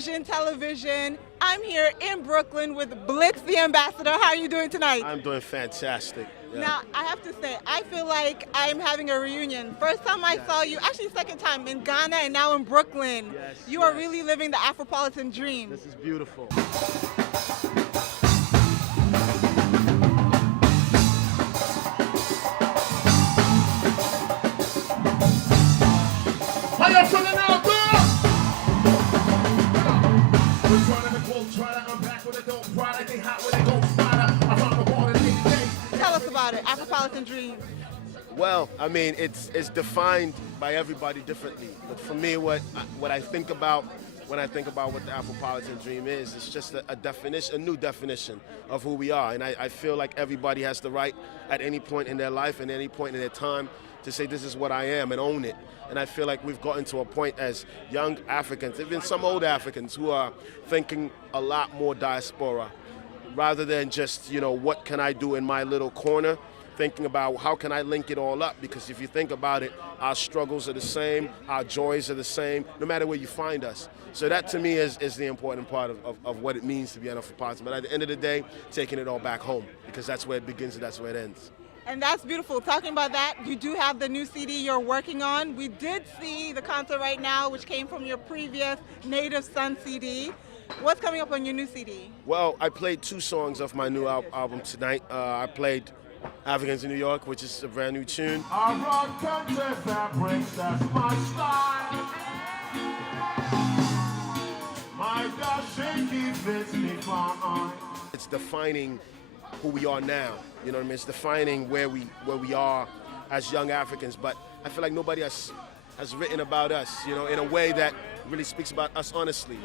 Afrofusion television. I'm here in Brooklyn with Blitz, the ambassador. How are you doing tonight? I'm doing fantastic. Yeah. Now, I have to say, I feel like I'm having a reunion. First time I saw you, actually second time, in Ghana and now in Brooklyn. Yes, you are yes. really living the Afropolitan dream. This is beautiful. Tell us about it, Afropolitan dream. Well, I mean, it's defined by everybody differently. But for me, what I think about when I think about what the Afropolitan dream is, it's just a definition, a new definition of who we are. And I feel like everybody has the right at any point in their life and any point in their time to say this is what I am and own it. And I feel like we've gotten to a point as young Africans, even some old Africans, who are thinking a lot more diaspora, rather than just, what can I do in my little corner, thinking about how can I link it all up, because if you think about it, our struggles are the same, our joys are the same, no matter where you find us. So that to me is the important part of what it means to be an Afropolitan. But at the end of the day, taking it all back home, because that's where it begins and that's where it ends. And that's beautiful. Talking about that, you do have the new CD you're working on. We did see the concert right now, which came from your previous Native Son CD. What's coming up on your new CD? Well, I played 2 songs off my new album tonight. I played Africans in New York, which is a brand new tune. It's defining who we are now. You know what I mean? It's defining where we are as young Africans. But I feel like nobody has written about us, in a way that really speaks about us honestly.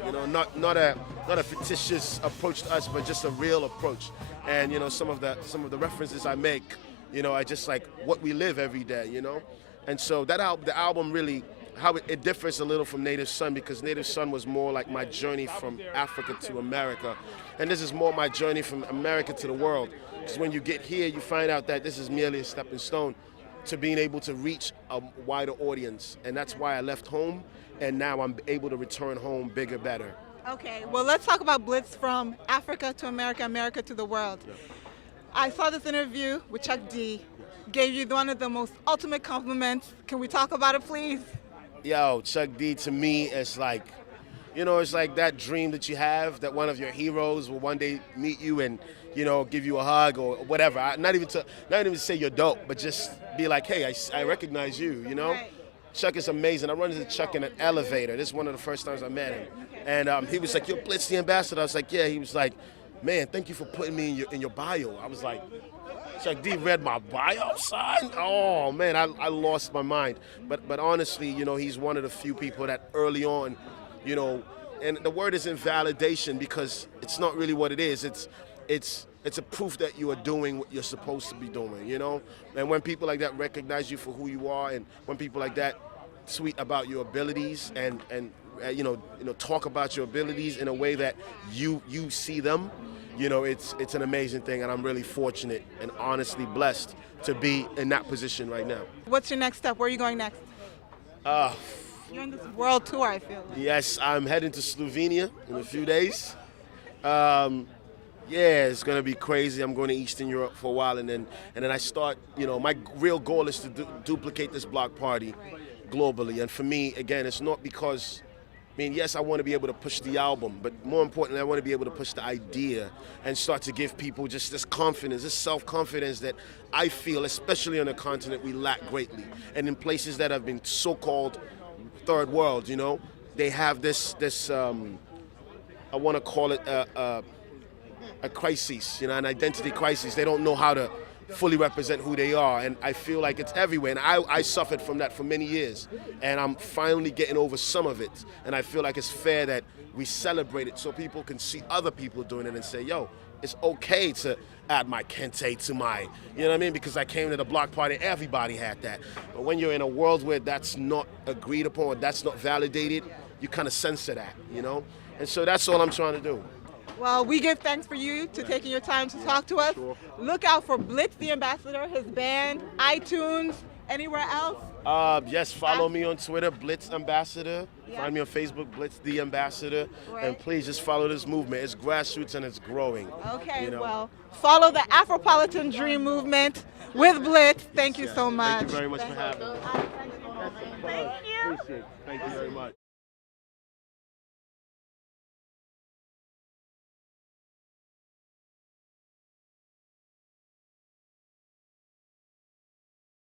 Not a fictitious approach to us, but just a real approach. And some of the references I make, I just like what we live every day. And so the album really, how it differs a little from Native Son, because Native Son was more like my journey from Africa to America. And this is more my journey from America to the world. Because when you get here, you find out that this is merely a stepping stone to being able to reach a wider audience. And that's why I left home, and now I'm able to return home bigger, better. Okay, well, let's talk about Blitz from Africa to America, America to the world. Yeah. I saw this interview with Chuck D. Gave you one of the most ultimate compliments. Can we talk about it, please? Yo, Chuck D to me is like, it's like that dream that you have, that one of your heroes will one day meet you and, give you a hug or whatever. Not even to say you're dope, but just be like, hey, I recognize you, Right. Chuck is amazing. I run into Chuck in an elevator. This is one of the first times I met him. And he was like, you're Blitz the ambassador. I was like, yeah. He was like, man, thank you for putting me in your bio. I was like, Chuck D read my bio, son? Oh, man, I lost my mind. But honestly, he's one of the few people that early on, and the word is invalidation, because it's not really what it is. It's a proof that you are doing what you're supposed to be doing, And when people like that recognize you for who you are, and when people like that tweet about your abilities and talk about your abilities in a way that you see them, it's an amazing thing, and I'm really fortunate and honestly blessed to be in that position right now. What's your next step? Where are you going next? You're in this world tour, I feel like. Yes, I'm heading to Slovenia in a few days. Yeah, it's gonna be crazy. I'm going to Eastern Europe for a while, and then I start. My real goal is to duplicate this block party globally. And for me, again, it's not because, yes, I want to be able to push the album, but more importantly, I want to be able to push the idea and start to give people just this confidence, this self-confidence that I feel, especially on a continent, we lack greatly. And in places that have been so-called third world, they have this I want to call it a crisis, an identity crisis. They don't know how to fully represent who they are, and I feel like it's everywhere, and I suffered from that for many years, and I'm finally getting over some of it, and I feel like it's fair that we celebrate it so people can see other people doing it and say, yo, it's okay to add my kente to my, because I came to the block party, everybody had that. But when you're in a world where that's not agreed upon, or that's not validated, you kind of censor that, and so that's all I'm trying to do. Well, we give thanks for you to taking your time to talk to us. Sure. Look out for Blitz the Ambassador, his band, iTunes, Anywhere else? Yes, follow me on Twitter, Blitz Ambassador. Yeah. Find me on Facebook, Blitz the Ambassador. Right. And please just follow this movement. It's grassroots and it's growing. Okay, you know? well, follow the Afropolitan Dream movement with Blitz. Thank you so much. Thank you very much for having me. Thank you. Appreciate it. Thank you very much.